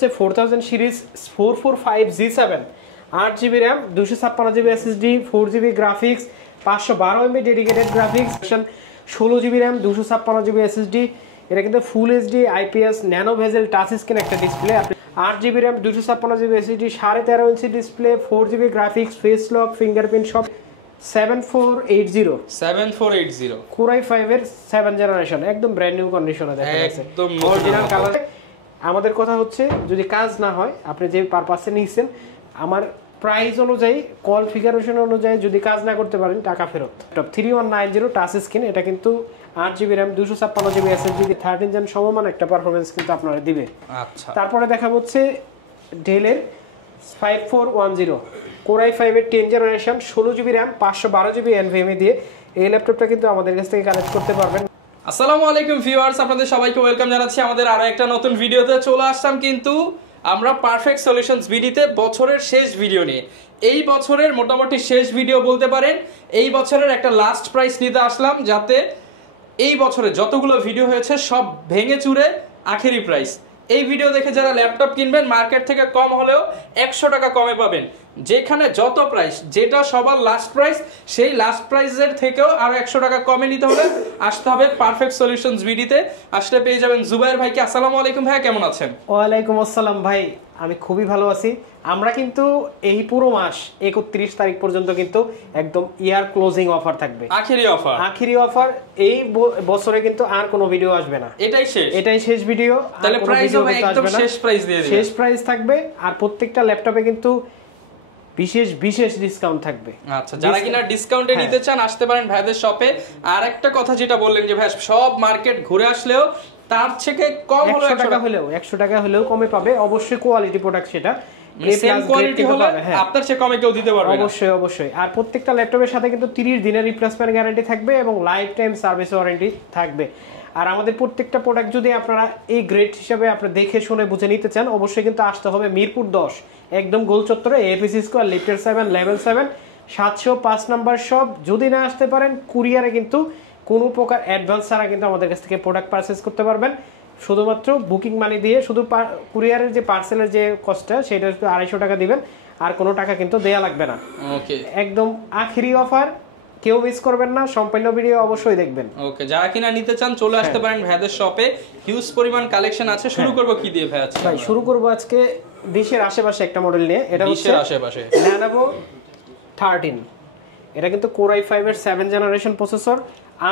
হচ্ছে 4000 series 445G7 8GB RAM 256GB SSD 4GB graphics 512 MB dedicated graphics 16GB RAM 256GB SSD এটা কিন্তু full HD IPS nano bezel touch screen একটা display 8GB RAM 256GB SSD 13.5 inch display 4GB graphics face lock fingerprint সব 7480 Core i5 এর 7 generation একদম brand new কন্ডিশনে দেখা যাচ্ছে একদম অরিজিনাল কালার। আমাদের কথা হচ্ছে যদি কাজ না হয় আপনি যে পারপাসে নিয়েছেন আমার প্রাইস অনুযায়ী কনফিগারেশন অনুযায়ী যদি কাজ না করতে পারেন টাকা ফেরত। 3190 টাচ স্ক্রিন এটা কিন্তু 8GB RAM 256GB SSD 13 gen সমমান একটা পারফরম্যান্স কিন্তু আপনারা দিবে। আচ্ছা তারপরে দেখা হচ্ছে ডেলের 5410 Core i5 এর 10 generation 16GB RAM 512GB NVMe দিয়ে এই ল্যাপটপটা কিন্তু আমাদের কাছ থেকে কানেক্ট করতে পারবেন। আসসালামু আলাইকুম ভিউয়ার্স, আপনাদের সবাইকে ওয়েলকাম জানাচ্ছি আমাদের আরো একটা নতুন ভিডিওতে। চলে আসলাম কিন্তু আমরা পারফেক্ট সলিউশনস ভিডিওতে বছরের শেষ ভিডিও নিয়ে। এই বছরের মোটামুটি শেষ ভিডিও বলতে পারেন। এই বছরের একটা লাস্ট প্রাইস নিতে আসলাম, যাতে এই বছরে যতগুলো ভিডিও হয়েছে সব ভেঙে চুরে আখেরি প্রাইস। এই ভিডিও দেখে যারা ল্যাপটপ কিনবেন মার্কেট থেকে কম হলেও 100 টাকা কমে পাবেন। যেখানে যত প্রাইস, যেটা সবার লাস্ট প্রাইস, সেই লাস্ট প্রাইসের থেকেও আরো 100 টাকা কমে নিতে হলে আসতে হবে পারফেক্ট সলিউশনস ভিডিওতে। আসলে পেয়ে যাবেন জুবাইর ভাইকে। আসসালামু আলাইকুম ভাই, কেমন আছেন? ওয়ালাইকুম আসসালাম ভাই, আমি খুবই ভালো আছি। আমরা কিন্তু এই পুরো মাস 31 তারিখ পর্যন্ত কিন্তু একদম ইয়ার ক্লোজিং অফার থাকবে, আখেরি অফার। এই বছরে কিন্তু আর কোনো ভিডিও আসবে না, এটাই শেষ ভিডিও। তাহলে প্রাইস হবে একদম শেষ প্রাইস দিয়ে দিবেন, শেষ প্রাইস থাকবে। আর প্রত্যেকটা ল্যাপটপে কিন্তু বিশেষ ডিসকাউন্ট থাকবে। আচ্ছা, যারা কিনা ডিসকাউন্টে নিতে চান আসতে পারেন ভাইদের শপে। আর একটা কথা যেটা বললেন যে ভাই সব মার্কেট ঘুরে আসলেও তার থেকে কম হলো 100 টাকা হলেও কমে পাবে। অবশ্যই কোয়ালিটি প্রোডাক্ট, সেটা সেম কোয়ালিটি হলে আপনার চেয়ে কমে কেউ দিতে পারবে না। অবশ্যই। আর প্রত্যেকটা ল্যাপটপের সাথে কিন্তু 30 দিনের রিপ্লেসমেন্ট গ্যারান্টি থাকবে এবং লাইফ টাইম সার্ভিস ওয়ারেন্টি থাকবে। আর আমাদের প্রত্যেকটা প্রোডাক্ট যদি আপনারা এই গ্রেড হিসেবে আপনারা দেখে শুনে বুঝে নিতে চান অবশ্যই কিন্তু আসতে হবে মিরপুর 10 একদম গোল চত্বরে এপিসি স্কয়ার লিফটের 7 লেভেল 7 705 নাম্বার শপ। যদি না আসতে পারেন কুরিয়ারে কিন্তু কোনো প্রকার অ্যাডভান্স ছাড়া কিন্তু আমাদের কাছ থেকে প্রোডাক্ট পারচেজ করতে পারবেন। শুধুমাত্র বুকিং মানি দিয়ে শুধু কুরিয়ারের যে পার্সেলের যে কস্টটা সেটা 250 টাকা দিবেন, আর কোনো টাকা কিন্তু দেয়া লাগবে না। ওকে, একদম আখেরি অফার, কেউ মিস করবেন না, সম্পূর্ণ ভিডিও অবশ্যই দেখবেন। ওকে, যারা কিনা নিতে চান চলে আসতে পারেন ভাইদের শপে। হিউজ পরিমাণ কালেকশন আছে। শুরু করব কি দিয়ে ভাই? ভাই শুরু করব আজকে 20 আশেপাশে একটা মডেল নিয়ে। এটা হচ্ছে 20 আশেপাশে Lenovo 13। এটা কিন্তু Core i5 এর 7 generation processor,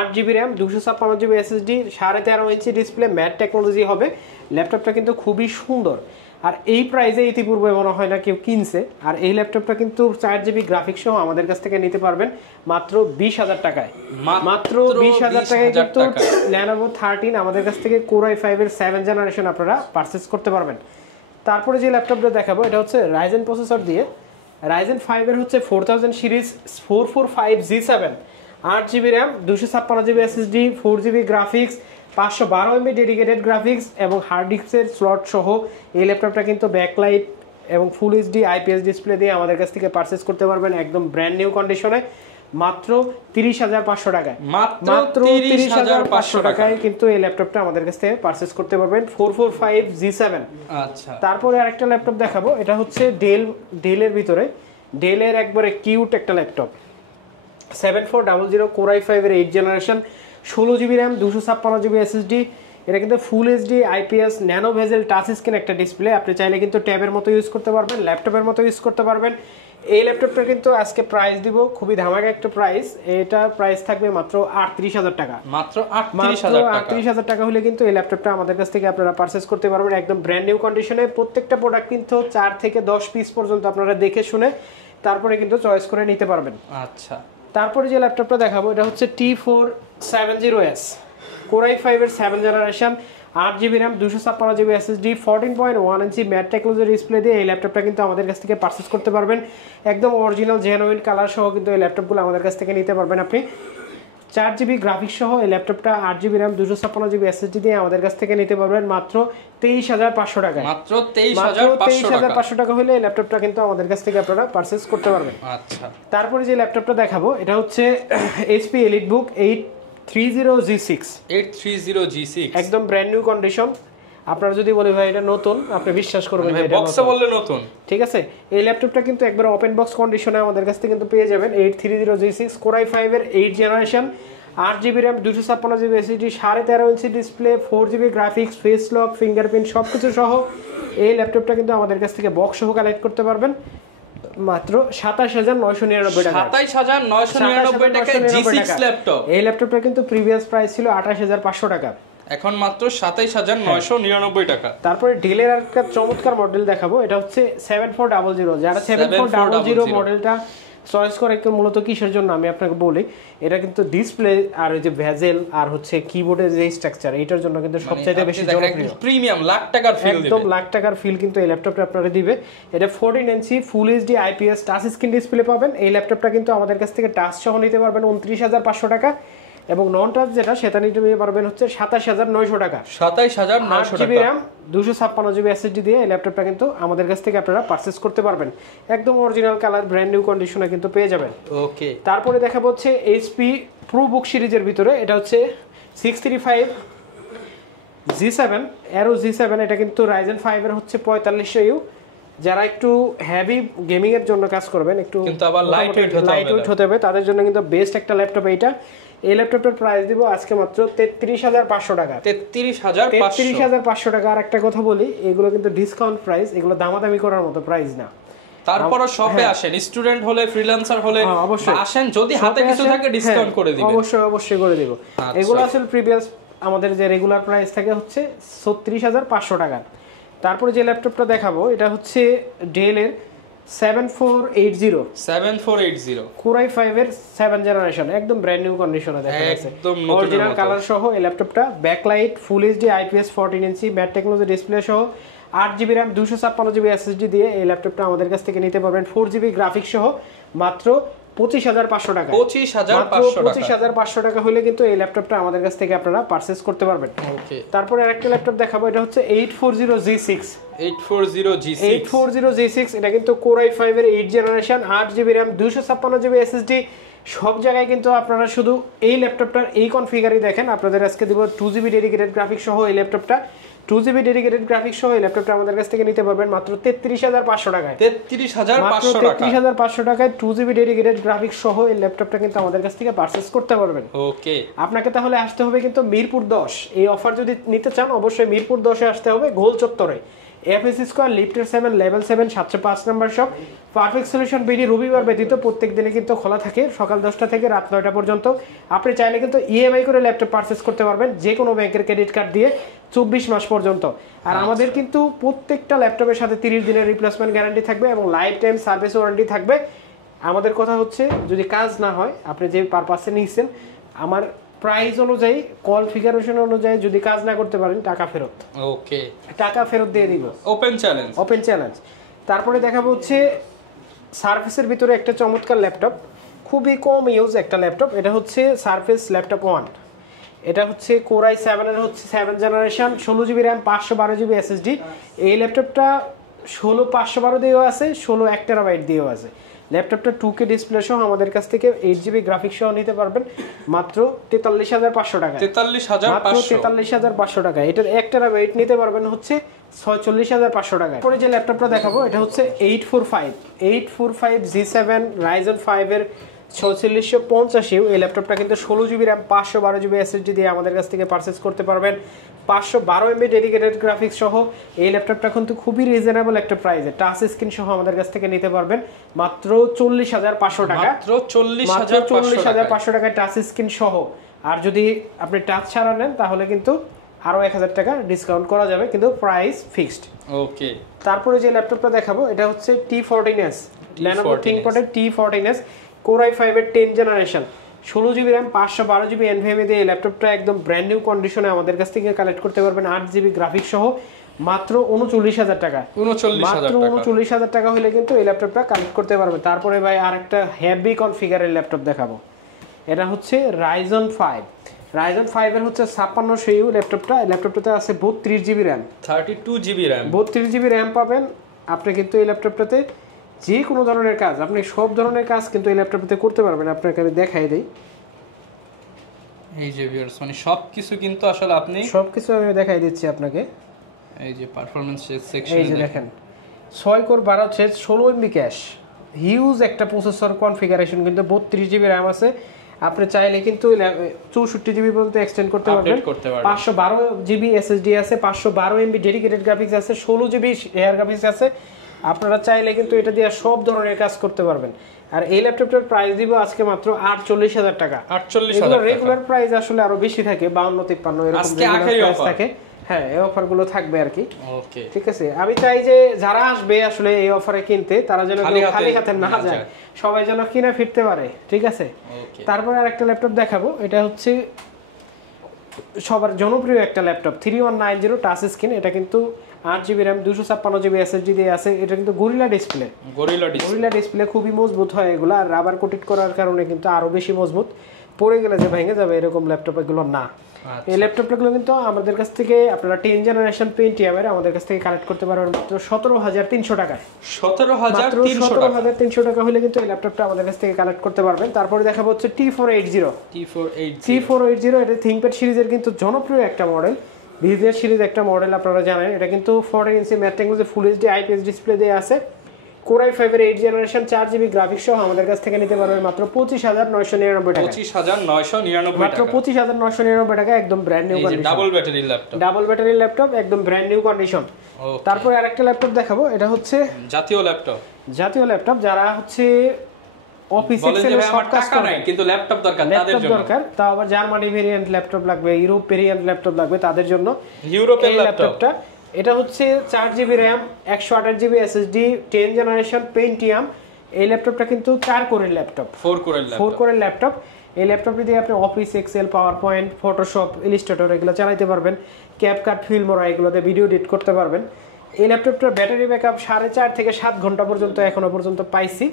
8GB RAM 256GB SSD 13.5 inch display, mat technology হবে। ল্যাপটপটা কিন্তু খুবই সুন্দর। আর এই প্রাইসে ইতিপূর্বে মনে হয় না কেউ কিনছে। আর এই ল্যাপটপটা কিন্তু 4GB গ্রাফিক্স সহ আমাদের কাছ থেকে নিতে পারবেন মাত্র 20,000 টাকায়। মাত্র 20,000 টাকায় কিন্তু Lenovo 13 আমাদের কাছ থেকে Core i5 এর 7 জেনারেশন আপনারা পারচেজ করতে পারবেন। তারপরে যে ল্যাপটপটা দেখাবো এটা হচ্ছে Ryzen প্রসেসর দিয়ে। Ryzen 5 এর হচ্ছে 4000 series 445G7 8GB RAM 256GB SSD 4GB graphics 512 MB dedicated graphics এবং হার্ড ডিস্কের স্লট সহ এই ল্যাপটপটা কিন্তু ব্যাকলাইট এবং ফুল এইচডি আইপিএস ডিসপ্লে দিয়ে আমাদের কাছ থেকে পারচেজ করতে পারবেন একদম ব্র্যান্ড নিউ কন্ডিশনে মাত্র 30,500 টাকায়। মাত্র 30,500 টাকায় কিন্তু এই ল্যাপটপটা আমাদের কাছ থেকে পারচেজ করতে পারবেন 445G7। আচ্ছা, তারপরে আরেকটা ল্যাপটপ দেখাবো। এটা হচ্ছে ডেলের ভিতরে ডেলের একবারে কিউট একটা ল্যাপটপ 7400 Core i5 এর 8 generation 16GB RAM 256GB SSD এটা কিন্তু full HD IPS nano bezel touch screen একটা ডিসপ্লে। আপনি চাইলে কিন্তু ট্যাবের মতো ইউজ করতে পারবেন, ল্যাপটপের মতো ইউজ করতে পারবেন। এই ল্যাপটপটা কিন্তু আজকে প্রাইস দিব খুবই ধামাকা একটা প্রাইস। এটা প্রাইস থাকবে মাত্র 38,000 টাকা। মাত্র 38,000 টাকা হলে কিন্তু এই ল্যাপটপটা আমাদের কাছ থেকে আপনারা পারচেজ করতে পারবেন একদম ব্র্যান্ড নিউ কন্ডিশনে। প্রত্যেকটা প্রোডাক্ট কিন্তু 4 থেকে 10 পিস পর্যন্ত আপনারা দেখে শুনে তারপরে কিন্তু চয়েস করে নিতে পারবেন। আচ্ছা, তারপরে যে ল্যাপটপটা দেখাবো এটা হচ্ছে T470S Core i5 এর 7 generation 8GB RAM 256GB SSD 14.1 ইঞ্চি ম্যাট টেকনোলজি ডিসপ্লে দিয়ে এই ল্যাপটপটা কিন্তু আমাদের কাছ থেকে পারচেজ করতে পারবেন একদম অরিজিনাল জেনুইন কালার সহ কিন্তু এই ল্যাপটপগুলো আমাদের কাছ থেকে নিতে পারবেন আপনি। 4GB গ্রাফিক্স সহ এই ল্যাপটপটা 8GB RAM 256GB SSD দিয়ে আমাদের কাছ থেকে নিতে পারবেন মাত্র 23,500 টাকায়। মাত্র 23,500 টাকা হলে এই ল্যাপটপটা কিন্তু আমাদের কাছ থেকে আপনারা পারচেজ করতে পারবেন। আচ্ছা, তারপরে যে ল্যাপটপটা দেখাবো এটা হচ্ছে HP EliteBook 830G6 830G6 একদম ব্র্যান্ড নিউ কন্ডিশন আপনারা যদি বলি ভাই এটা নতুন, আপনি বিশ্বাস করবেন যে এটা বক্সে বললে নতুন। ঠিক আছে, এই ল্যাপটপটা কিন্তু একবার ওপেন বক্স কন্ডিশনে আমাদের কাছ থেকে কিন্তু পেয়ে যাবেন। 830G6 Core i5 এর 8 generation, 8GB RAM, 256GB SSD, 13.5 inch display, 4GB graphics, face lock, fingerprint সবকিছু সহ এই ল্যাপটপটা কিন্তু আমাদের কাছ থেকে বক্স সহ কালেক্ট করতে পারবেন মাত্র 27,999 টাকা। 27,999 টাকায় G6 ল্যাপটপ। এই ল্যাপটপটা কিন্তু প্রিভিয়াস প্রাইস ছিল 28,500 টাকা, এখন মাত্র 27,999 টাকা। তারপরে ডেলের একটা চমৎকার মডেল দেখাবো, এটা হচ্ছে 7400। যারা 7400 মডেলটা চয়েস করে একটু মূলত কিসের জন্য আমি আপনাকে বলি, এটা কিন্তু ডিসপ্লে আর ওই যে ভেজেল আর হচ্ছে কিবোর্ডের যে স্ট্রাকচার, এটার জন্য কিন্তু সবচেয়ে বেশি জনপ্রিয়। প্রিমিয়াম লাখ টাকার ফিল দিবে, একদম লাখ টাকার ফিল কিন্তু এই ল্যাপটপটা আপনারা দিবে। এটা 14 inch full HD IPS touch screen display পাবেন। এই ল্যাপটপটা কিন্তু আমাদের কাছ থেকে টাচ সহ নিতে পারবেন 29,500 টাকা, এবং নন টাচ যেটা সেটা নিতে পারবেন হচ্ছে 27,900 টাকা। 27,900 8GB টাকা, RAM, 256GB SSD দিয়ে এই ল্যাপটপটা কিন্তু আমাদের কাছ থেকে আপনারা পারচেজ করতে পারবেন। একদম অরিজিনাল কালার, ব্র্যান্ড নিউ কন্ডিশনে কিন্তু পেয়ে যাবেন। ওকে, তারপরে দেখাবো হচ্ছে এইচপি প্রোবুক সিরিজের ভিতরে, এটা হচ্ছে 635G7 Aero G7। এটা কিন্তু Ryzen 5 এর হচ্ছে 4500U। যারা একটু হেভি গেমিং এর জন্য কাজ করবেন, একটু কিন্তু আবার লাইট ওয়েট হতে হবে, তাদের জন্য কিন্তু বেস্ট একটা ল্যাপটপ এইটা। এই ল্যাপটপটার প্রাইস দিব আজকে মাত্র 33,500 টাকা। 33,500 টাকা। আর একটা কথা বলি, এগুলো কিন্তু ডিসকাউন্ট প্রাইস, এগুলো দামাদামি করার মতো প্রাইস না। তারপরও শপে আসেন, স্টুডেন্ট হলে, ফ্রিল্যান্সার হলে আসেন, যদি হাতে কিছু থাকে ডিসকাউন্ট করে দিবেন। অবশ্যই করে দেব। এগুলো আসলে প্রিভিয়াস আমাদের যে রেগুলার প্রাইস থাকে হচ্ছে 36,500 টাকা। তারপরে যে ল্যাপটপটা দেখাবো এটা হচ্ছে ডেলের 7480 Core i5 এর 7 জেনারেশন, একদম ব্র্যান্ড নিউ কন্ডিশনে দেখা যাচ্ছে, অরিজিনাল কালার সহ এই ল্যাপটপটা। ব্যাকলাইট, ফুল এইচডি আইপিএস 14 ইঞ্চি ম্যাট টেকনোলজি ডিসপ্লে সহ, 8GB RAM, 256GB SSD দিয়ে এই ল্যাপটপটা আমাদের কাছ থেকে নিতে পারবেন 4GB গ্রাফিক্স সহ মাত্র 25,500 টাকা। 25,500 টাকা হলে কিন্তু এই ল্যাপটপটা আমাদের কাছ থেকে আপনারা পারচেজ করতে পারবেন। ওকে, তারপরে আরেকটা ল্যাপটপ দেখাবো, এটা হচ্ছে 840G6। এটা কিন্তু Core i5 এর 8 generation, 8GB RAM, 256GB SSD। সব জায়গায় কিন্তু আপনারা শুধু এই ল্যাপটপটার এই কনফিগারই দেখেন। আপনাদের আজকে দিব 2GB ডেডিকেটেড গ্রাফিক্স সহ এই ল্যাপটপটা। 2GB ডেডিকেটেড গ্রাফিক্স সহ এই ল্যাপটপটা আমাদের কাছ থেকে নিতে পারবেন মাত্র 33,500 টাকায়। 33,500 টাকায় 2GB ডেডিকেটেড গ্রাফিক্স সহ এই ল্যাপটপটা কিন্তু আমাদের কাছ থেকে পারচেজ করতে পারবেন। ওকে, আপনাকে তাহলে আসতে হবে কিন্তু মিরপুর 10। এই অফার যদি নিতে চান অবশ্যই মিরপুর 10-এ আসতে হবে, গোল চত্বরে। এফএসসি স্কয়ার, লিফটের 7, লেভেল 7, 705 নম্বর শপ। পারফেক্ট সলিউশন বিডি রবিবার ব্যতীত প্রত্যেক দিনে কিন্তু খোলা থাকে সকাল 10টা থেকে রাত 9টা পর্যন্ত। আপনি চাইলে কিন্তু ইএমআই করে ল্যাপটপ পারচেজ করতে পারবেন যে কোনো ব্যাংকের ক্রেডিট কার্ড দিয়ে 24 মাস পর্যন্ত। আর আমাদের কিন্তু প্রত্যেকটা ল্যাপটপের সাথে 30 দিনের রিপ্লেসমেন্ট গ্যারান্টি থাকবে এবং লাইফ টাইম সার্ভিস ওয়ারেন্টি থাকবে। আমাদের কথা হচ্ছে যদি কাজ না হয়, আপনি যে পারপাসে নিয়েছেন, আমার প্রাইস অনুযায়ী, কনফিগারেশন অনুযায়ী যদি কাজ না করতে পারেন টাকা ফেরত। ওকে, টাকা ফেরত দিয়ে দিব, ওপেন চ্যালেঞ্জ। তারপরে দেখাবো হচ্ছে সারফেসের ভিতরে একটা চমৎকার ল্যাপটপ, খুবই কম ইউজ একটা ল্যাপটপ। এটা হচ্ছে সারফেস ল্যাপটপ 1। এটা হচ্ছে Core i7 এর হচ্ছে 7 generation, 16GB RAM, 512GB SSD। এই ল্যাপটপটা 16/512 দিয়েও আছে, 16/1TB দিয়েও আছে। ল্যাপটপটা 2K ডিসপ্লে সহ আমাদের কাছ থেকে 8GB গ্রাফিক্স সহ নিতে পারবেন মাত্র 43,500 টাকা। 43,500 টাকা। এটার 1TB নিতে পারবেন হচ্ছে 46,500 টাকা। পরে যে ল্যাপটপটা দেখাবো এটা হচ্ছে 845 G7 Ryzen 5 এর 4650। এই ল্যাপটপটা কিন্তু 16GB RAM, 512GB SSD দিয়ে আমাদের কাছ থেকে পারচেজ করতে পারবেন 512MB ডেডিকেটেড গ্রাফিক্স সহ। এই ল্যাপটপটা কিন্তু খুবই রিজনেবল একটা প্রাইসে, টাচ স্ক্রিন সহ আমাদের কাছ থেকে নিতে পারবেন মাত্র 40,500 টাকা। মাত্র 40,500 টাকায় টাচ স্ক্রিন সহ। আর যদি আপনি টাচ ছাড়া নেন তাহলে কিন্তু আরো 1000 টাকা ডিসকাউন্ট করা যাবে, কিন্তু প্রাইস ফিক্সড। ওকে, তারপরে যে ল্যাপটপটা দেখাবো এটা হচ্ছে T14s, Lenovo ThinkPad T14s Core i5 এর 10 generation, 16GB RAM, 512GB NVMe দিয়ে এই ল্যাপটপটা একদম ব্র্যান্ড নিউ কন্ডিশনে আমাদের কাছ থেকে কালেক্ট করতে পারবেন 8GB গ্রাফিক্স সহ মাত্র 39,000 টাকা। 39,000 টাকা হলে কিন্তু এই ল্যাপটপটা কালেক্ট করতে পারবেন। তারপরে ভাই আরেকটা হেভি কনফিগারের ল্যাপটপ দেখাবো, এটা হচ্ছে Ryzen 5 এর হচ্ছে 5600U ল্যাপটপটা। ল্যাপটপটাতে আছে 32GB RAM, 32GB RAM, 32GB RAM পাবেন। আপনি কিন্তু এই ল্যাপটপটাতে যে কোনো ধরনের কাজ, আপনি সব ধরনের কাজ কিন্তু এই ল্যাপটপটাতে করতে পারবেন। আপনাকে আমি দেখাই দেই, এই যে ভিউয়ার্স, মানে সবকিছু কিন্তু আসলে আপনি সবকিছু আমি দেখাই দিচ্ছি আপনাকে। এই যে পারফরম্যান্স এই সেকশনে যে দেখেন 6 core 12 thread 16 MB cash, huge একটা প্রসেসর কনফিগারেশন, কিন্তু 32 জিবি র্যাম আছে। আপনি চাইলে কিন্তু 64 জিবি পর্যন্ত এক্সটেন্ড করতে পারবেন। 512 জিবি এসএসডি আছে, 512 এমবি ডেডিকেটেড গ্রাফিক্স আছে, 16 জিবি এয়ার গ্রাফিক্স আছে। আপনারা চাইলে কিন্তু এটা দিয়ে সব ধরনের কাজ করতে পারবেন। আর এই ল্যাপটপটার প্রাইস দিব আজকে মাত্র 48,000 টাকা। 48,000 টাকা। রেগুলার প্রাইস আসলে আরো বেশি থাকে, 52-53 এরকম আজকে আখেরি প্রাইস অফার থাকে। হ্যাঁ, এই অফারগুলো থাকবে আর কি। ওকে, ঠিক আছে। আমি চাই যে যারা আসবে আসলে এই অফারে কিনতে, তারা যেন খালি হাতে না যায়, সবাই যেন কিনে ফিরতে পারে। ঠিক আছে। তারপরে আরেকটা ল্যাপটপ দেখাবো, এটা হচ্ছে সবার জনপ্রিয় একটা ল্যাপটপ 3190 টাচ স্ক্রিন। এটা কিন্তু 8 জিবি র্যাম 256 জিবি এসএসডি দিয়ে আছে। এটা কিন্তু গরিলা ডিসপ্লে, গরিলা ডিসপ্লে খুবই মজবুত হয় এগুলো, আর রাবার কোটেড করার কারণে কিন্তু আরো বেশি মজবুত। পড়ে গেলে যে ভেঙে যাবে এরকম ল্যাপটপ এগুলো না। এই ল্যাপটপগুলো কিন্তু আমাদের কাছ থেকে আপনারা 10 জেনারেশন পেন্টিয়ামের আমাদের কাছ থেকে কালেক্ট করতে পারবেন মাত্র 17,300 টাকায়। 17,300 টাকা হলে কিন্তু এই ল্যাপটপটা আমাদের কাছ থেকে কালেক্ট করতে পারবেন। তারপরে দেখাবো হচ্ছে T480। এটা থিংকপ্যাড সিরিজের কিন্তু জনপ্রিয় একটা মডেল, বিজনেস সিরিজ একটা মডেল, আপনারা জানেন। এটা কিন্তু 14 ইঞ্চি ম্যাট টেকনোলজি ফুল এইচডি আইপিএস ডিসপ্লে দিয়ে আছে। Core i5 এর 8 জেনারেশন 4 জিবি গ্রাফিক্স সহ আমাদের কাছ থেকে নিতে পারবেন মাত্র 25,999 টাকা। 25,999 মাত্র 25,999 টাকা, একদম brand new condition. Double battery laptop, একদম ব্র্যান্ড নিউ কন্ডিশন। তারপরে আরেকটা ল্যাপটপ দেখাবো, এটা হচ্ছে জাতীয় ল্যাপটপ। যারা হচ্ছে অফিস এক্সেলে সব কাজ করে কিন্তু ল্যাপটপ দরকার, তাদের জন্য দরকার, তাও আবার জার্মানি ভেরিয়েন্ট ল্যাপটপ লাগবে, ইউরোপ ভেরিয়েন্ট ল্যাপটপ লাগবে, তাদের জন্য ইউরোপের ল্যাপটপটা। এটা হচ্ছে 4 GB RAM 128 GB SSD 10 generation Pentium. এই ল্যাপটপটা কিন্তু 4 কোরের ল্যাপটপ, 4 কোরের ল্যাপটপ। এই ল্যাপটপটি দিয়ে আপনি Office Excel, PowerPoint, Photoshop, Illustrator এগুলো চালাতে পারবেন। ক্যাপকাট, ফিল্মোরা এগুলোতে ভিডিও এডিট করতে পারবেন। এই ল্যাপটপটার ব্যাটারি ব্যাকআপ 4.5 থেকে 7 ঘন্টা পর্যন্ত এখনো পর্যন্ত পাইছি।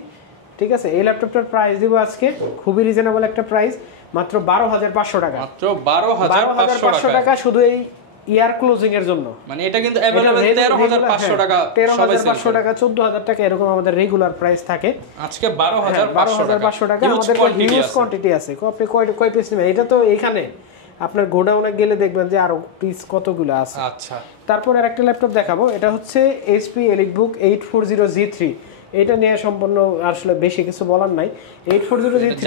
ঠিক আছে। এই ল্যাপটপটার প্রাইস দিব আজকে খুবই রিজনেবল একটা প্রাইস, মাত্র 12,500 টাকা। মাত্র 12,500 টাকা শুধু এই ইয়ার ক্লোজিং এর জন্য। মানে এটা কিন্তু अवेलेबल 13,500 টাকা, 13,500 টাকা, 14,000 টাকা এরকম আমাদের রেগুলার প্রাইস থাকে। আজকে 12,500 টাকা। আমাদের হিউজ কোয়ান্টিটি আছে। আপনি কয় পিস নেবেন? এটা তো এখানে আপনার গোডাউনে গেলে দেখবেন যে আরো পিস কতগুলো আছে। আচ্ছা। তারপর আরেকটা ল্যাপটপ দেখাবো, এটা হচ্ছে HP EliteBook 840G3। এটা নিয়ে সম্পূর্ণ আসলে বেশি কিছু বলার নাই। 840G3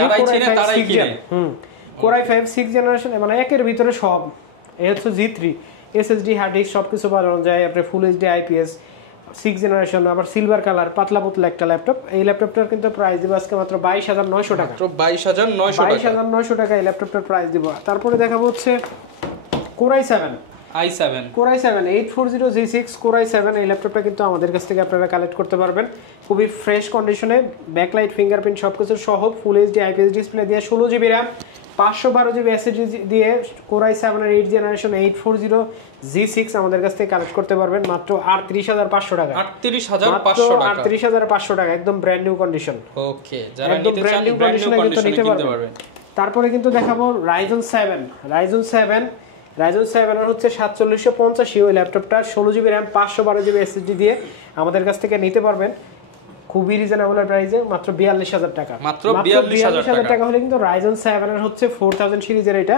Core i5 6 জেনারেশন, মানে একের ভিতরে সব। এই হচ্ছে G3 SSD হার্ড ডিস্ক সবকিছু বানানো যায়। আপনি ফুল এইচডি আইপিএস 6 জেনারেশন, আবার সিলভার কালার, পাতলা পাতলা একটা ল্যাপটপ। এই ল্যাপটপটার কিন্তু প্রাইস দিব আজকে মাত্র 22,900 টাকা। মাত্র 22,900 টাকা এই ল্যাপটপটার প্রাইস দিব। তারপরে দেখাবো হচ্ছে Core i7 840G6 Core i7। এই ল্যাপটপটা কিন্তু আমাদের কাছ থেকে আপনারা কালেক্ট করতে পারবেন খুবই ফ্রেশ কন্ডিশনে, ব্যাকলাইট, ফিঙ্গারপ্রিন্ট সবকিছু সহ, ফুল এইচডি আইপিএস ডিসপ্লে দিয়ে, 16 জিবি র্যাম 512 জিবি এসএসডি দিয়ে Core i7 এর 8 জেনারেশন 840G6 আমাদের কাছ থেকে কালেক্ট করতে পারবেন মাত্র 38,500 টাকা। 38,500 টাকা, একদম ব্র্যান্ড নিউ কন্ডিশন। ওকে, যারা নিতে চান ব্র্যান্ড নিউ কন্ডিশনে কিনতে পারবেন। তারপরে কিন্তু দেখাবো Ryzen 7 এর হচ্ছে 4750 ওই ল্যাপটপটা 16 জিবি র্যাম 512 জিবি এসএসডি দিয়ে আমাদের কাছ থেকে নিতে পারবেন খুবই রিজনেবল প্রাইসে, মাত্র 42,000 টাকা। মাত্র 42,000 টাকা হলে কিন্তু Ryzen 7 এর হচ্ছে 4000 সিরিজের এটা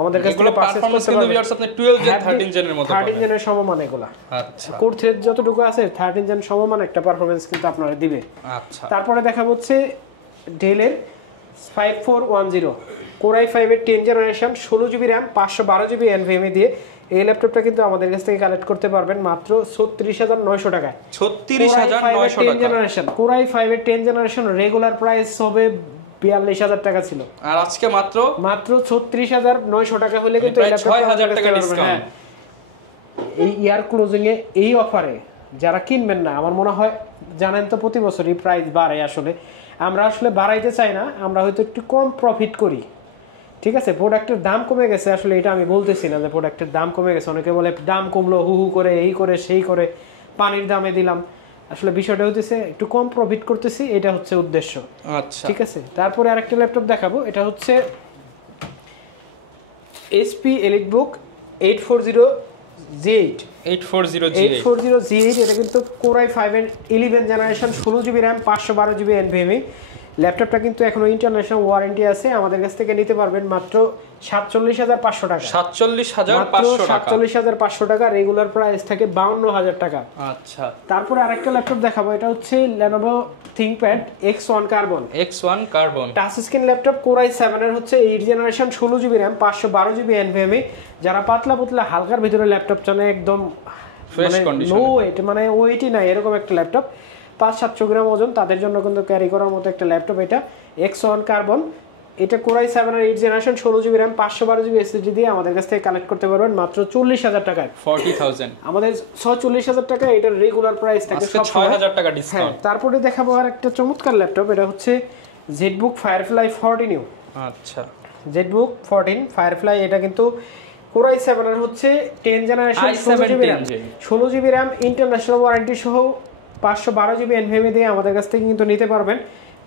আমাদের কাছে পারচেজ করতে পারবেন। কিন্তু ভিউয়ার্স আপনি 12 জেন 13 জেনের মতো পাবেন, 13 জেনের সমমান এগুলা। আচ্ছা, কোর থ্রেড যতটুকু আছে 13 জেন সমমান একটা পারফরম্যান্স কিন্তু আপনারা দিবে। আচ্ছা। তারপরে দেখা হচ্ছে Dell এর 5410 Core i5 এর 10 generation 16 GB RAM 512 GB NVMe দিয়ে এই ল্যাপটপটা কিন্তু আমাদের কাছ থেকে কালেক্ট করতে পারবেন মাত্র 36,900 টাকায়। 36,900 টাকা জেনারেশন Core i5 এর 10 জেনারেশন রেগুলার প্রাইস হবে 42,000 টাকা ছিল, আর আজকে মাত্র 36,900 টাকা হলে কিন্তু এই ল্যাপটপটা 6,000 টাকা ডিসকাউন্ট। এই ইয়ার ক্লোজিং এ এই অফারে যারা কিনবেন না, আমার মনে হয় জানেন তো প্রতি বছরই প্রাইস বাড়ে। আসলে আমরা আসলে বাড়াইতে চাই না, আমরা হয়তো একটু কম প্রফিট করি। ঠিক আছে, প্রোডাক্টের দাম কমে গেছে, আসলে এটা আমি বলতেছি না যে প্রোডাক্টের দাম কমে গেছে। অনেকে বলে দাম কমলো হু হু করে, এই করে সেই করে, পানির দামে দিলাম। আসলে বিষয়টা হচ্ছে একটু কম প্রফিট করতেছি, এটা হচ্ছে উদ্দেশ্য। আচ্ছা, ঠিক আছে। তারপরে আরেকটা ল্যাপটপ দেখাবো, এটা হচ্ছে HP EliteBook 840G8 840G8। এটা কিন্তু Core i5 এর 11 generation 16 GB RAM 512 GB NVMe ল্যাপটপটা কিন্তু এখনো ইন্টারন্যাশনাল ওয়ারেন্টি আছে, আমাদের কাছ থেকে নিতে পারবেন মাত্র 47,500 টাকা। 47,500 টাকা। রেগুলার প্রাইস থাকে 52,000 টাকা। আচ্ছা, তারপরে আরেকটা ল্যাপটপ দেখাবো, এটা হচ্ছে Lenovo ThinkPad X1 carbon touch screen laptop, Core i7 এর হচ্ছে 8 generation, 16GB RAM, 512GB NVMe। যারা পাতলা পাতলা হালকার ভিতরে ল্যাপটপ চান, একদম ফ্রেশ কন্ডিশন, নো ওয়েট, মানে ওয়েটই নাই এরকম একটা ল্যাপটপ, 500-700 গ্রাম ওজন, তাদের জন্য কিন্তু ক্যারি করার মতো একটা ল্যাপটপ এটা X1 কার্বন। এটা Core i7 এর 8 generation, 16GB RAM, 512GB SSD দিয়ে আমাদের কাছ থেকে কালেক্ট করতে পারবেন মাত্র 40,000 টাকায়। 40,000 আমাদের 46,000 টাকা এটার রেগুলার প্রাইস থাকে, আজকে 6,000 টাকা ডিসকাউন্ট। তারপরে দেখাবো আর একটা চমৎকার ল্যাপটপ, এটা হচ্ছে ZBook Firefly 14 U। আচ্ছা, ZBook 14 Firefly, এটা কিন্তু Core i7 এর হচ্ছে 10 generation, 16GB RAM, international warranty সহ 512GB NVMe দিয়ে আমাদের কাছ থেকে কিন্তু নিতে পারবেন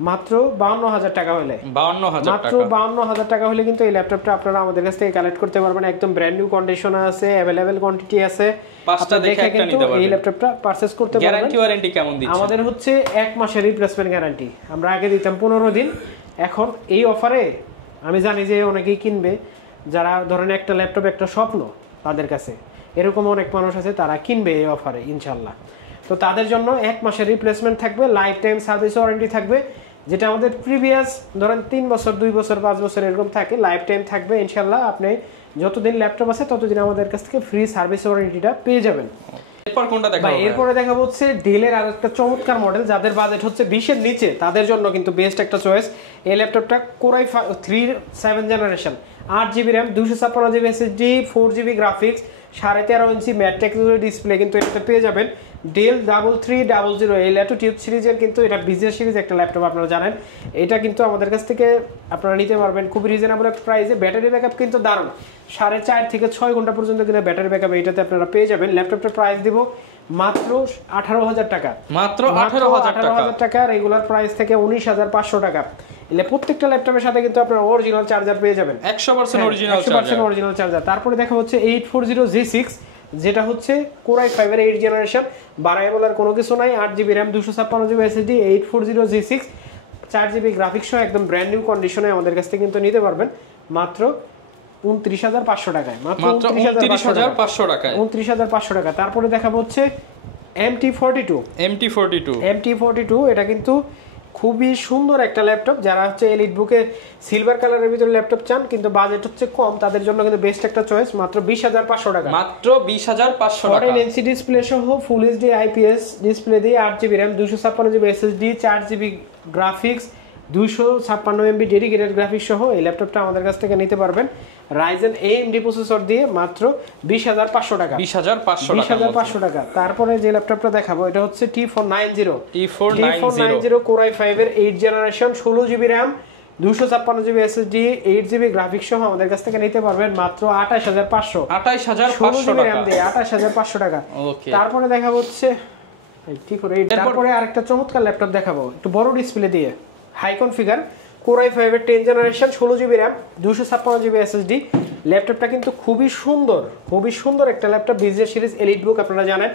মাত্র 52,000 টাকা হলে। 52,000 টাকা হলে কিন্তু এই ল্যাপটপটা আপনারা আমাদের কাছ থেকে কালেক্ট করতে পারবেন। একদম ব্র্যান্ড নিউ কন্ডিশনে আছে, अवेलेबल কোয়ান্টিটি আছে, পাঁচটা দেখে একটা নিতে পারবেন। এই ল্যাপটপটা পারচেজ করতে পারবেন। গ্যারান্টি ওয়ারেন্টি কেমন দিচ্ছেন? আমাদের হচ্ছে 1 মাসের রিপ্লেসমেন্ট গ্যারান্টি, আমরা আগে দিতাম 15 দিন। এখন এই অফারে আমি জানি যে অনেকেই কিনবে, যারা ধরেন একটা ল্যাপটপ একটা স্বপ্ন তাদের কাছে, এরকম অনেক মানুষ আছে তারা কিনবে এই অফারে ইনশাআল্লাহ। তো তাদের জন্য 1 মাসের রিপ্লেসমেন্ট থাকবে, লাইফ টাইম সার্ভিস ওয়ারেন্টি থাকবে, যেটা আমাদের প্রিভিয়াস ধরেন 3 বছর, 2 বছর, 5 বছর এরকম থাকে, লাইফ টাইম থাকবে ইনশাআল্লাহ। আপনি যতদিন ল্যাপটপ আছে ততদিন আমাদের কাছ থেকে ফ্রি সার্ভিস ওয়ারেন্টিটা পেয়ে যাবেন। এরপর কোনটা দেখাবো? এরপরে দেখাবো হচ্ছে ডেলের আর একটা চমৎকার মডেল, যাদের বাজেট হচ্ছে 20 এর নিচে, তাদের জন্য কিন্তু বেস্ট একটা চয়েস এই ল্যাপটপটা। Core i3 7 generation, 8GB RAM, 256GB SSD, 4GB graphics, 13.5 ইঞ্চি ম্যাট টেকনোলজি ডিসপ্লে কিন্তু এটাতে পেয়ে যাবেন। ডেল 3300, এই ল্যাটিটিউড সিরিজের কিন্তু এটা বিজনেস সিরিজ একটা ল্যাপটপ, আপনারা জানেন। এটা কিন্তু আমাদের কাছ থেকে আপনারা নিতে পারবেন খুব রিজনেবল একটা প্রাইসে। ব্যাটারি ব্যাকআপ কিন্তু দারুণ, 4.5 থেকে 6 ঘন্টা পর্যন্ত কিন্তু ব্যাটারি ব্যাকআপ এটাতে আপনারা পেয়ে যাবেন। ল্যাপটপটার প্রাইস দিব মাত্র 18,000 টাকা। মাত্র 18,000 টাকা। রেগুলার প্রাইস থেকে 19,500 টাকা। এলে প্রত্যেকটা ল্যাপটপের সাথে কিন্তু আপনারা অরিজিনাল চার্জার পেয়ে যাবেন, 100% অরিজিনাল চার্জার। তারপরে দেখা হচ্ছে 840G6, যেটা হচ্ছে Core i5 এর 8 জেনারেশন, বাড়ায় বলার কোনো কিছু নাই, 8GB RAM, 256GB SSD, 840G6, 4GB graphics সহ একদম ব্র্যান্ড নিউ কন্ডিশনে আমাদের কাছ থেকে কিন্তু নিতে পারবেন মাত্র 29,500 টাকায়। মাত্র 29,500 টাকায়, 29,500 টাকা। তারপরে দেখাবো হচ্ছে MT42, এটা কিন্তু খুবই সুন্দর একটা ল্যাপটপ। যারা হচ্ছে এলিট বুকে সিলভার কালারের ভিতরে ল্যাপটপ চান কিন্তু বাজেট হচ্ছে কম, তাদের জন্য কিন্তু বেস্ট একটা চয়েস, মাত্র 20,500 টাকা। মাত্র 20,500 টাকা। 14 ইঞ্চি ডিসপ্লে সহ ফুল এইচডি IPS ডিসপ্লে দিয়ে, 8GB RAM, 256GB SSD, 4GB graphics, 256MB dedicated graphics সহ এই ল্যাপটপটা আমাদের কাছ থেকে নিতে পারবেন Ryzen AMD প্রসেসর দিয়ে মাত্র 20,500 টাকা। 20,500 টাকা। তারপরে যে ল্যাপটপটা দেখাবো এটা হচ্ছে T490 Core i5 এর 8 generation, 16GB RAM, 256GB SSD, 8GB graphics সহ আমাদের কাছ থেকে নিতে পারবেন মাত্র 28,500 টাকা দিয়ে 28,500 টাকা। তারপরে দেখাবো হচ্ছে তারপরে আরেকটা চমৎকার ল্যাপটপ দেখাবো, একটু বড় ডিসপ্লে দিয়ে, হাই কনফিগার, Core i5 এর 10 generation, 16GB RAM, 256GB SSD। ল্যাপটপটা কিন্তু খুবই সুন্দর একটা ল্যাপটপ, বিজনেস সিরিজ এলিট বুক, আপনারা জানেন।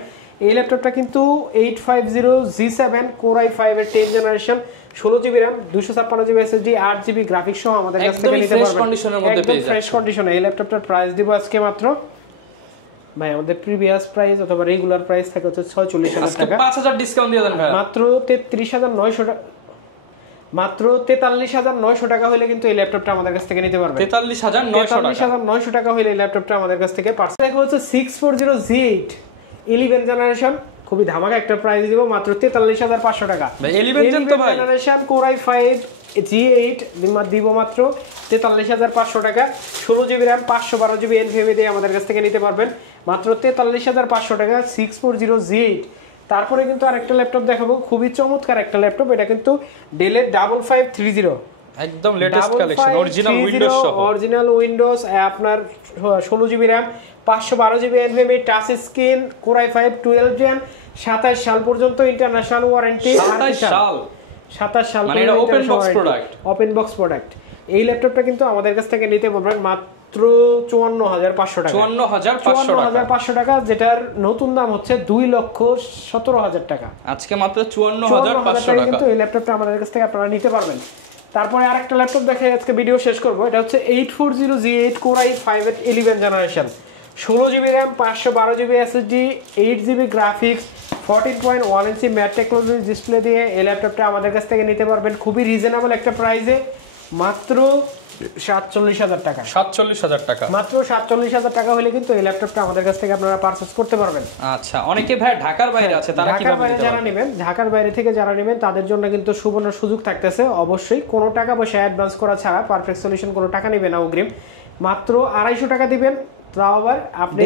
এই ল্যাপটপটা কিন্তু 850G7 Core i5 এর 10 generation, 16GB RAM, 256GB SSD, 8GB graphics সহ আমাদের কাছ থেকে নিতে পারবেন একদম ফ্রেশ কন্ডিশনে। এই ল্যাপটপটার প্রাইস দিব আজকে মাত্র, ভাই আমাদের প্রিভিয়াস প্রাইস অথবা রেগুলার প্রাইস থাকে হচ্ছে 46,000 টাকা, 5,000 ডিসকাউন্ট দিয়ে দেন ভাই, মাত্র 33,900 টাকা। মাত্র 43,900 টাকা হলে কিন্তু এই ল্যাপটপটা আমাদের কাছ থেকে নিতে পারবেন। 43,900 টাকা হলে এই ল্যাপটপটা আমাদের কাছ থেকে পারচেজ। দেখা হচ্ছে 640Z8 11 জেনারেশন, খুবই ধামাকা একটা প্রাইস দিব মাত্র 43,500 টাকা। 11 জেনারেশন Core i5 G8 দিব মাত্র 43,500 টাকা। 16GB RAM, 512GB NVMe দিয়ে আমাদের কাছ থেকে নিতে পারবেন মাত্র 43,500 টাকা, 640Z8। তারপরে কিন্তু আরেকটা ল্যাপটপ দেখাবো, খুবই চমৎকার একটা ল্যাপটপ, এটা কিন্তু ডেলের 5530, একদম লেটেস্ট কালেকশন, অরিজিনাল উইন্ডোজ, আপনার 16GB RAM, 512GB NVMe, touch screen, Core i5 12 gen, 27 সাল পর্যন্ত ইন্টারন্যাশনাল ওয়ারেন্টি। 27 সাল মানে এটা ওপেন বক্স প্রোডাক্ট। এই ল্যাপটপটা কিন্তু আমাদের কাছ থেকে নিতে পারবেন মাত্র মাত্র 54,500 টাকা। 54,500 টাকা, যেটার নতুন দাম হচ্ছে 2,17,000 টাকা। আজকে মাত্র 54,500 টাকা কিন্তু এই ল্যাপটপটা আমাদের কাছ থেকে আপনারা নিতে পারবেন। তারপরে আরেকটা ল্যাপটপ দেখে আজকে ভিডিও শেষ করব। এটা হচ্ছে 840G8 Core i5 11 generation, 16GB RAM, 512GB SSD, 8GB graphics, 14.1 ইঞ্চি ম্যাট টেকনোলজি ডিসপ্লে দিয়ে এই ল্যাপটপটা আমাদের কাছ থেকে নিতে পারবেন খুবই রিজনেবল একটা প্রাইসে, মাত্র 47,000 টাকা। 47,000 টাকা, মাত্র 47,000 টাকা হলে কিন্তু এই ল্যাপটপটা আমাদের কাছ থেকে আপনারা পারচেজ করতে পারবেন। আচ্ছা, অনেকে ভাই ঢাকার বাইরে আছে, তারা কিভাবে নিতে যারা নেবেন, ঢাকার বাইরে থেকে যারা নেবেন তাদের জন্য কিন্তু সুবর্ণ সুযোগ থাকতেছে। অবশ্যই কোনো টাকা পয়সা অ্যাডভান্স করা ছাড়া পারফেক্ট সলিউশন কোনো টাকা নেবে না অগ্রিম, মাত্র 250 টাকা দিবেন। তাও আবার আপনি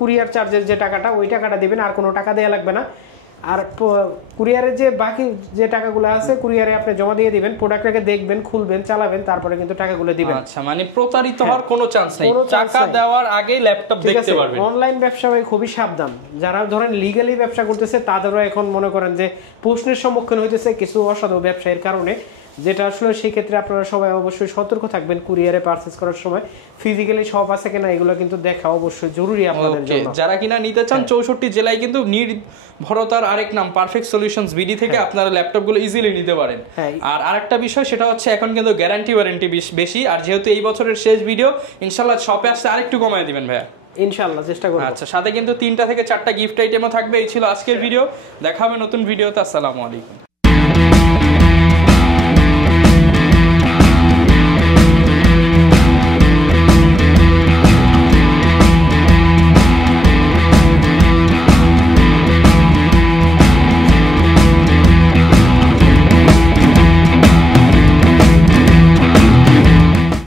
কুরিয়ার চার্জের যে টাকাটা, ওই টাকাটা দিবেন, আর কোনো টাকা দেওয়া লাগবে না। আর কুরিয়ারের যে বাকি যে টাকাগুলো আছে কুরিয়ারে আপনি জমা দিয়ে দিবেন, প্রোডাক্টটাকে দেখবেন, খুলবেন, চালাবেন, তারপরে কিন্তু টাকাগুলো দিবেন। আচ্ছা, মানে প্রতারিত হওয়ার কোনো চান্স নেই, টাকা দেওয়ার আগে ল্যাপটপ দেখতে পারবেন। অনলাইন ব্যবসা ভাই খুবই সাবধান, যারা ধরেন লিগ্যালি ব্যবসা করতেছে তাদেরও এখন মনে করেন যে প্রশ্নের সম্মুখীন হইতেছে কিছু অসাধু ব্যবসায়ীর কারণে, যেটা আসলে সেই ক্ষেত্রে আপনারা সবাই অবশ্যই সতর্ক থাকবেন। কুরিয়ারে পারচেজ করার সময় ফিজিক্যালি শপ আছে কিনা এগুলো কিন্তু দেখা অবশ্যই জরুরি আপনাদের জন্য। যারা কিনা নিতে চান 64 জেলায় কিন্তু নির্ভরতার আরেক নাম পারফেক্ট সলিউশনস বিডি থেকে আপনারা ল্যাপটপগুলো ইজিলি নিতে পারেন। আর আরেকটা বিষয় সেটা হচ্ছে এখন কিন্তু গ্যারান্টি ওয়ারেন্টি বেশি, আর যেহেতু এই বছরের শেষ ভিডিও, ইনশাআল্লাহ শপে আসতে আরেকটু কমায় দিবেন ভাইয়া, ইনশাআল্লাহ চেষ্টা করব। আচ্ছা, সাথে কিন্তু 3টা থেকে 4টা গিফট আইটেমও থাকবে। এই ছিল আজকের ভিডিও, দেখা হবে নতুন ভিডিওতে। আসসালামু আলাইকুম।